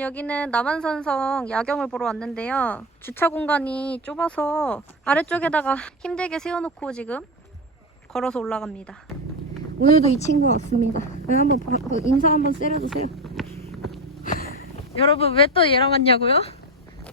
여기는 남한산성 야경을 보러 왔는데요. 주차 공간이 좁아서 아래쪽에다가 힘들게 세워놓고 지금 걸어서 올라갑니다. 오늘도 이 친구 왔습니다. 왜 한번 바- 그 인사 한번 세려주세요. 여러분 왜 또 얘랑 왔냐고요?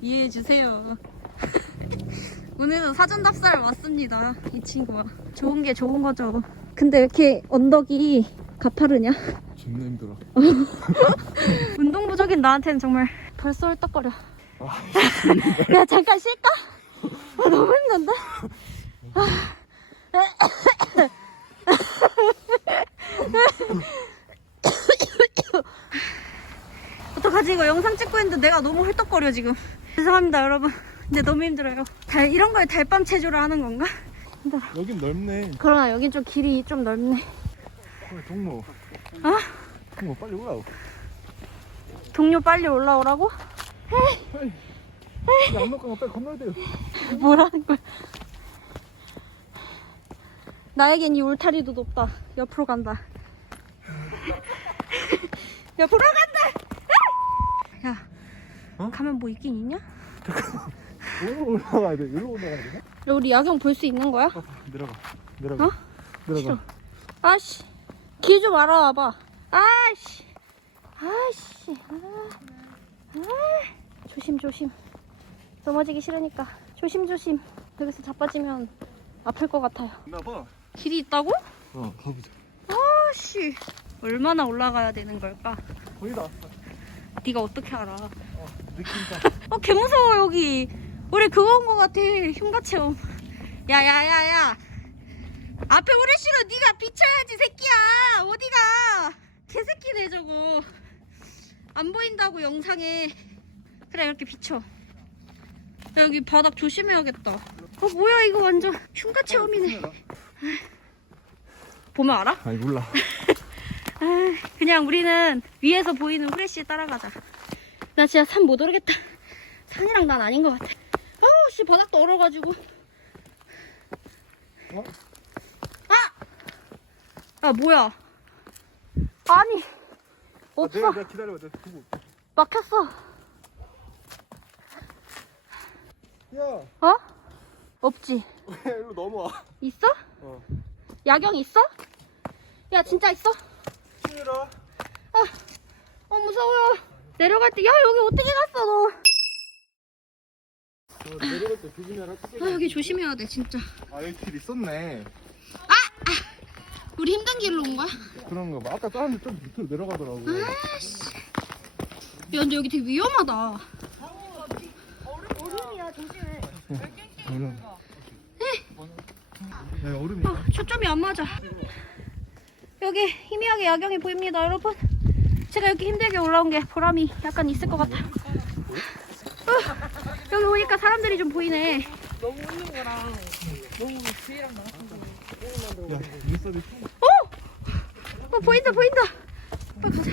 이해해 주세요. 오늘은 사전 답사를 왔습니다. 이 친구와 좋은 게 좋은 거죠. 근데 왜 이렇게 언덕이 가파르냐? 존나 힘들어. 운동 부족인 나한테는 정말 벌써 헐떡거려. 야 잠깐 쉴까? 아, 너무 힘든데? 어떡하지 이거 영상 찍고 있는데 내가 너무 헐떡거려 지금. 죄송합니다 여러분. 근데 너무 힘들어요. 달, 이런 거에 달밤 체조를 하는 건가? 여긴 넓네. 그러나 여긴 좀 길이 좀 넓네. 어, 동무. 어? 동무 빨리 올라오. 동료 빨리 올라오라고? 양록강을 빨리 건너야 돼요. 뭐라는 거야? 나에겐 이 울타리도 높다. 옆으로 간다. 옆으로 간다. 아! 야, 어? 가면 뭐 있긴 있냐? 여기로 올라가야 돼. 여기로 올라가야 되나? 야, 우리 야경 볼 수 있는 거야? 어, 내려가. 내려가. 어? 내려가. 싫어. 아씨, 길 좀 알아와봐. 아씨, 아씨, 아, 아. 조심 조심. 넘어지기 싫으니까 조심 조심. 여기서 자빠지면 아플 것 같아요. 나봐. 길이 있다고? 어, 가보자. 아씨 얼마나 올라가야 되는 걸까? 거의 다 왔어. 네가 어떻게 알아? 어, 느낌상. 어 개 무서워 여기 우리 그거 온거 같아 흉가 체험 야야야야 앞에 오래쉬로 네가 비춰야지 새끼야 어디가 개새끼네 저거 안 보인다고 영상에 그래 이렇게 비춰 야, 여기 바닥 조심해야겠다 어 뭐야 이거 완전 흉가 체험이네 보면 알아? 아니 몰라. 아, 그냥 우리는 위에서 보이는 후레쉬에 따라가자. 나 진짜 산 못 오르겠다. 산이랑 난 아닌 것 같아. 아우, 씨, 바닥도 얼어가지고. 어? 아! 아, 뭐야. 아니, 없어. 내가, 내가 기다려봐. 내가 두고 올게. 막혔어. 야, 어? 없지. 왜 일로 넘어와? 있어? 어. 야경 있어? 야, 진짜 있어? 힘들어. 어, 무서워요. 내려갈 때, 야, 여기 어떻게 갔어, 너? 어, 내려갈 때 조심해라. 아, 여기 조심해야 돼, 진짜. 아, 여기 길 있었네. 우리 힘든 길로 온 거야? 그런가 봐. 아까 다른 데좀 밑으로 내려가더라고. 아씨. 야, 근데 여기 되게 위험하다. 얼음. 야, 얼음이. 어, 초점이 안 맞아. 여기 희미하게 야경이 보입니다, 여러분. 제가 이렇게 힘들게 올라온 게 보람이 약간 있을 것 같아요. 어, 여기 오니까 사람들이 좀 보이네. 야, 눈썹이 어, 보인다, 보인다. 빨리 가자.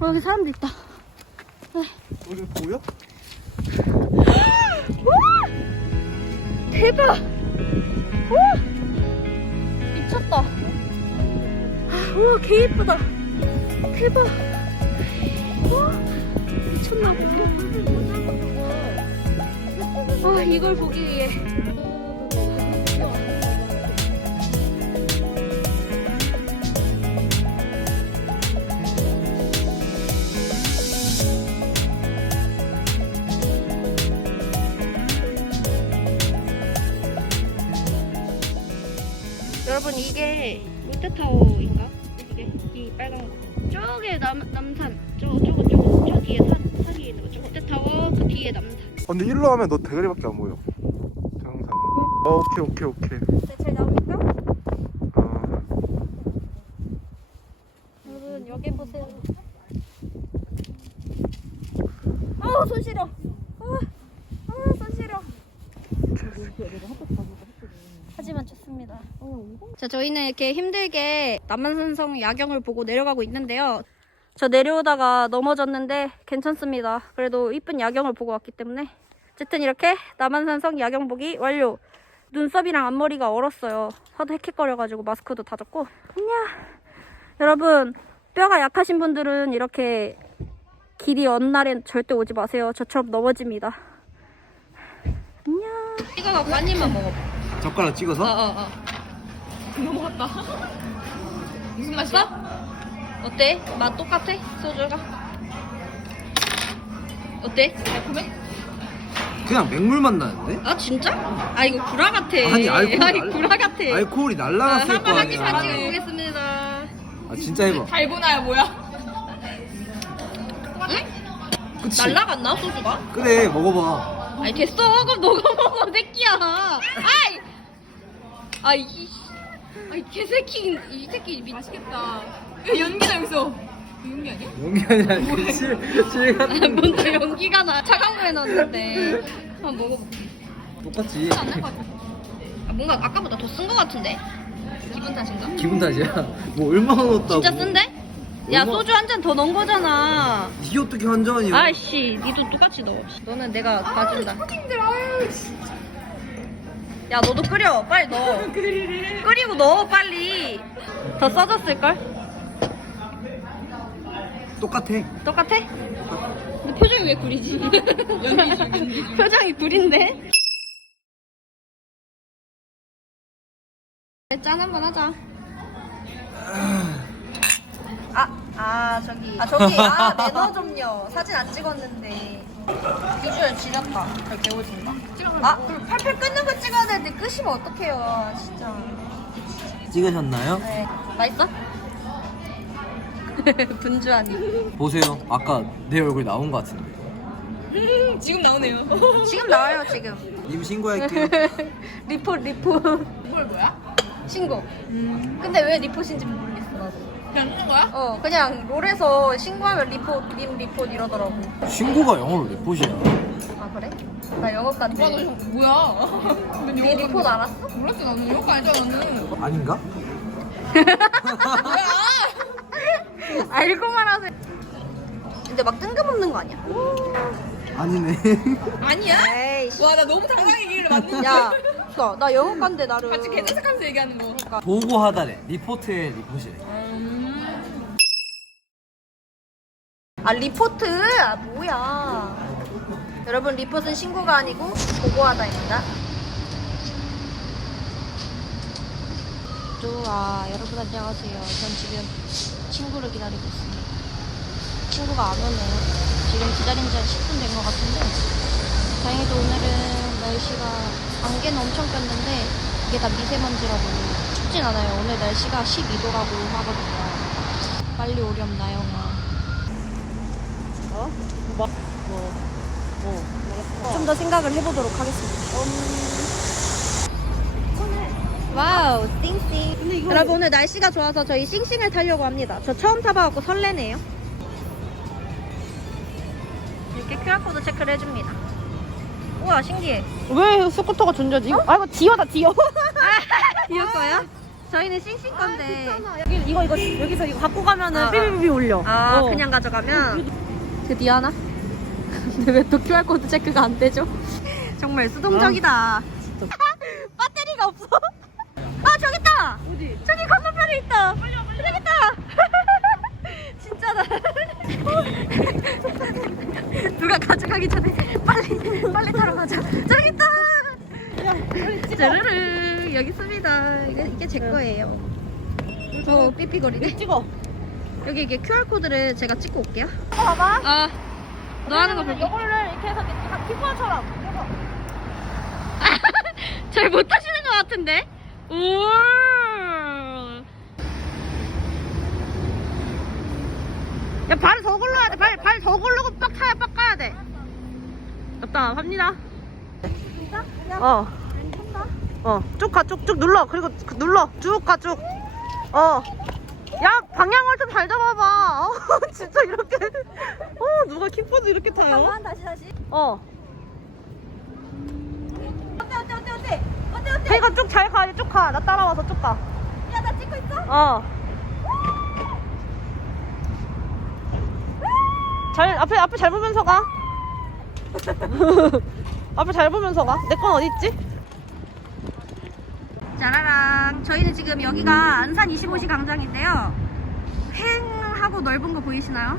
어, 여기 사람도 있다. 여기 보여? 대박! 우와! 미쳤다. 우와, 개 이쁘다. 대박. 우와, 미쳤나봐. 와, 이걸 보기 위해. 이게 롯데타워인가? 이게 이 빨간 거. 저게 남 남산. 저거 저거 저거 저 뒤에 산 산이 있는 거. 저 롯데타워 그 뒤에 남산. 어, 근데 일로 하면 너 대가리밖에 안 보여. 정상. 어, 오케이, 오케이, 오케이. 네, 잘 나옵니까? 어, 여러분 여기 보세요. 아우 손 시려. 아, 아, 손 시려. 하지만 좋습니다. 자, 저희는 이렇게 힘들게 남한산성 야경을 보고 내려가고 있는데요. 저 내려오다가 넘어졌는데 괜찮습니다. 그래도 이쁜 야경을 보고 왔기 때문에. 어쨌든 이렇게 남한산성 야경 보기 완료. 눈썹이랑 앞머리가 얼었어요. 하도 헥헥거려가지고 마스크도 다 젖고. 안녕. 여러분, 뼈가 약하신 분들은 이렇게 길이 언 날엔 절대 오지 마세요. 저처럼 넘어집니다. 안녕. 이거가 한 입만 먹어봐. 젓가락 찍어서? 어어어. 넘어갔다. 무슨 맛이야? 어때? 맛 똑같아? 소주가? 어때? 달콤해? 그냥 맹물 맛 나는데? 아 진짜? 아 이거 구라 같아. 아니, 알코올 아니 날- 구라 같아. 알코올이 아, 날라갔을 한번 거한 입만 아니야 찍어보겠습니다. 아 진짜 해봐 달고나야 뭐야? 응? 그치? 날라갔나 소주가? 그래 먹어봐 아니 됐어 그럼 너가 먹어 새끼야. 아이. 아 이. 아 이 개새끼 이 새끼 미. 맛있겠다. 야, 연기나 여기서. 연기 아니야? 연기 아니라 그 실, 실 아, 같은 뭔데 연기가 나 차가운 물에 넣었는데 한번 먹어. 똑같지 안 날 것 같아. 아, 뭔가 아까보다 더 쓴 거 같은데? 기분 탓인가? 기분 탓이야 뭐 얼마나 넣었다고 진짜 쓴데? 야 얼마- 소주 한 잔 더 넣은 거잖아. 이게 어떻게 한 잔이야 아이씨, 니도 똑같이 넣어. 너는 내가 봐준다. 야, 너도 끓여. 빨리 넣어. 끓이고 넣어, 빨리. 더 써졌을걸? 똑같아 똑같아? 근데 표정이 왜 구리지? 표정이 구린데? 짠 한번 하자. 아, 아, 저기. 아, 저기. 아, 매너 좀요. 사진 안 찍었는데. 지렸다. 별 개오진다. 아, 그럼 팔팔 끓는 거 찍어야 되는데 끄시면 어떡해요. 진짜. 찍으셨나요? 네. 맛있어? 분주하니. 보세요. 아까 내 얼굴 나온 것 같은데. 지금 나오네요. 지금 나와요, 지금. 님 신고할게요. 리포, 리포. 뭘 뭐야? 신고. 근데 왜 리포신지 모르겠어. 그냥 뜨는 거야? 어, 그냥 롤에서 신고하면 리포, 님 리포 이러더라고. 신고가 영어로 레포시야. 아, 그래? 나 영어 오빠 깐데. 너 저- 뭐야? 난네 영어 리포 알았어? 몰랐어 나는 영어 알잖아 나는. 아닌가? 뭐야? 알고만 하세요. 근데 막 뜬금없는 거 아니야? 아니네. 아니야? 에이씨. 와 나 너무 당당히 얘기를 맞는데. 야, 야, 나 영어 깐데 나를. 같이 개색하면서 얘기하는 거. 보고하다래. 리포트에 리포시래. 아 리포트? 아 뭐야. 여러분 리포트는 신고가 아니고 보고하다입니다. 좋아 여러분 안녕하세요. 전 지금 친구를 기다리고 있습니다. 친구가 안 오네요. 지금 기다린 지 한 10분 된 것 같은데 다행히도 오늘은 날씨가 안개는 엄청 꼈는데 이게 다 미세먼지라고 춥진 않아요. 오늘 날씨가 12도라고 하거든요. 빨리 오렴 나 요좀더 생각을 해보도록 하겠습니다. 와우, 싱싱. 여러분 오늘 날씨가 좋아서 저희 싱싱을 타려고 합니다. 저 처음 타봐갖고 설레네요. 이렇게 QR코드 체크를 해줍니다. 우와, 신기해. 왜 스쿠터가 존재지? 아 이거 디어다 디어. 이럴 거예요? 저희는 싱싱 건데. 여기 이거 이거 여기서 이거 갖고 가면은 아, 아. 삐삐삐 울려. 아, 어. 그냥 가져가면 드디어 하나? 근데 왜 또 QR코드 체크가 안 되죠? 정말 수동적이다. 배터리가 없어. 아, 저기 있다! 어디? 저기 건너편에 있다! 빨리 와, 빨리 저기 있다! 진짜다. 누가 가져가기 전에 빨리, 빨리 타러 가자. 저기 있다! 짜르르, 여기 있습니다. 이게, 이게 제 거예요. 어, 삐삐거리네. 찍어. 여기 이게 QR코드를 제가 찍고 올게요. 봐봐. 아, 너 하는 거 볼게. 이거를 이렇게 해서 피부처럼. 잘 못하시는 것 같은데? 오. 야, 발더 굴러야 돼. 발, 발더 굴르고 빡 타야 빡 가야 돼. 갔다, 갑니다. 어. 어. 쭉 가, 쭉, 쭉 눌러. 그리고 그 눌러. 쭉 가, 쭉. 어. 야, 방향을 좀 잘 잡아봐. 어, 진짜 이렇게. 어, 누가 킥보드 이렇게 타요? 다시, 다시. 어. 어때, 어때, 어때, 어때? 어때, 어때? 그러니까 쭉잘 가, 쭉 가. 나 따라와서 쭉 가. 야, 나 찍고 있어? 어. 잘 앞에 앞에 잘 보면서 가. 앞에 잘 보면서 가. 내 건 어디 있지? 짜라랑. 저희는 지금 여기가 안산 25시 광장인데요. 횡하고 넓은 거 보이시나요?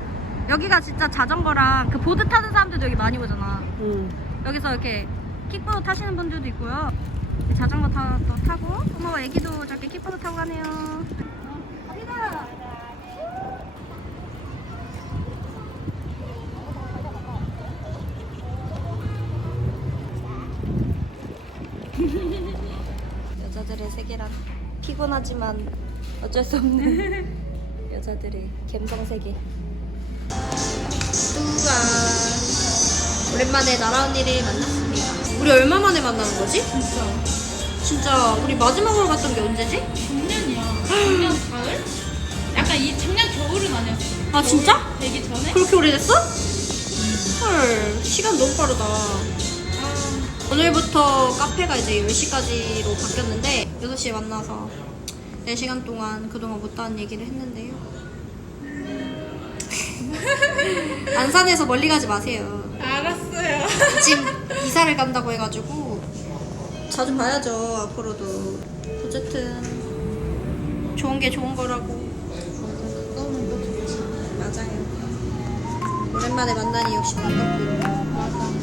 여기가 진짜 자전거랑 그 보드 타는 사람들도 여기 많이 오잖아. 응. 여기서 이렇게 킥보드 타시는 분들도 있고요. 자전거 타, 또 타고 어머 애기도 저렇게 킥보드 타고 가네요. 여자들의 세계란 피곤하지만 어쩔 수 없는 여자들의 감성 세계. 뚜가 오랜만에 나라 언니를 만났습니다. 우리 얼마 만에 만나는 거지? 진짜. 진짜 우리 마지막으로 갔던 게 언제지? 작년이야. 작년 가을? 약간 이 작년 겨울은 아니었어. 아 진짜? 되기 전에? 그렇게 오래됐어? 헐 시간 너무 빠르다. 아, 오늘부터 카페가 이제 10시까지로 바뀌었는데 6시에 만나서 4시간 동안 그동안 못다한 얘기를 했는데요. 안산에서 멀리 가지 마세요. 알았어요. 지금 이사를 간다고 해가지고 자주 봐야죠 앞으로도 어쨌든 좋은 게 좋은 거라고 맞아요 오랜만에 만나니 역시 반갑군